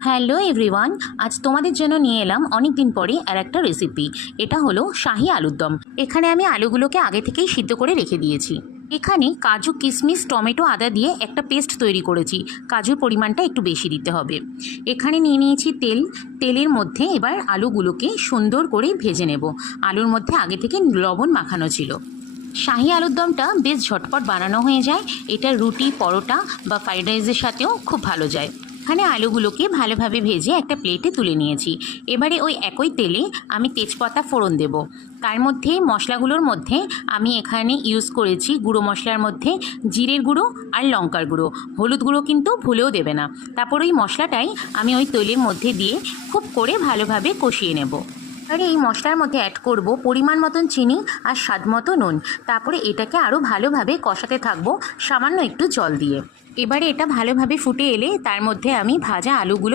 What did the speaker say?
Hello everyone, আজ তোমাদের জন্য নিয়ে এলাম অনেক দিন পরে আর একটা রেসিপি। এটা হলো শাহি আলুর দম। এখানে আমি আলুগুলোকে আগে থেকেই সিদ্ধ করে রেখে দিয়েছি। এখানে কাজু, কিশমিশ, টমেটো, আদা দিয়ে একটা পেস্ট তৈরি করেছি। কাজুর পরিমাণটা একটু বেশি দিতে হবে। এখানে নিয়ে নিয়েছি তেল। তেলের মধ্যে এবার আলুগুলোকে সুন্দর করে ভেজে নেব। আলুর মধ্যে আগে থেকে লবণ মাখানো ছিল। শাহি আলুর দমটা বেশ ঝটপট বানানো হয়ে যায়। এটা রুটি, পরোটা বা ফ্রাইড রাইসের সাথেও খুব ভালো যায়। এখানে আলুগুলোকে ভালোভাবে ভেজে একটা প্লেটে তুলে নিয়েছি। এবারে ওই একই তেলে আমি তেজপাতা ফোড়ন দেব। তার মধ্যে মশলাগুলোর মধ্যে আমি এখানে ইউজ করেছি গুঁড়ো মশলার মধ্যে জিরের গুঁড়ো আর লঙ্কার গুঁড়ো। হলুদ গুঁড়ো কিন্তু ভুলেও দেবে না। তারপর ওই মশলাটাই আমি ওই তেলের মধ্যে দিয়ে খুব করে ভালোভাবে কষিয়ে নেব। আর এই মশলার মধ্যে অ্যাড করব পরিমাণ মতন চিনি আর স্বাদ মতো নুন। তারপরে এটাকে আরও ভালোভাবে কষাতে থাকবো সামান্য একটু জল দিয়ে। এবারে এটা ভালোভাবে ফুটে এলে তার মধ্যে আমি ভাজা আলুগুলো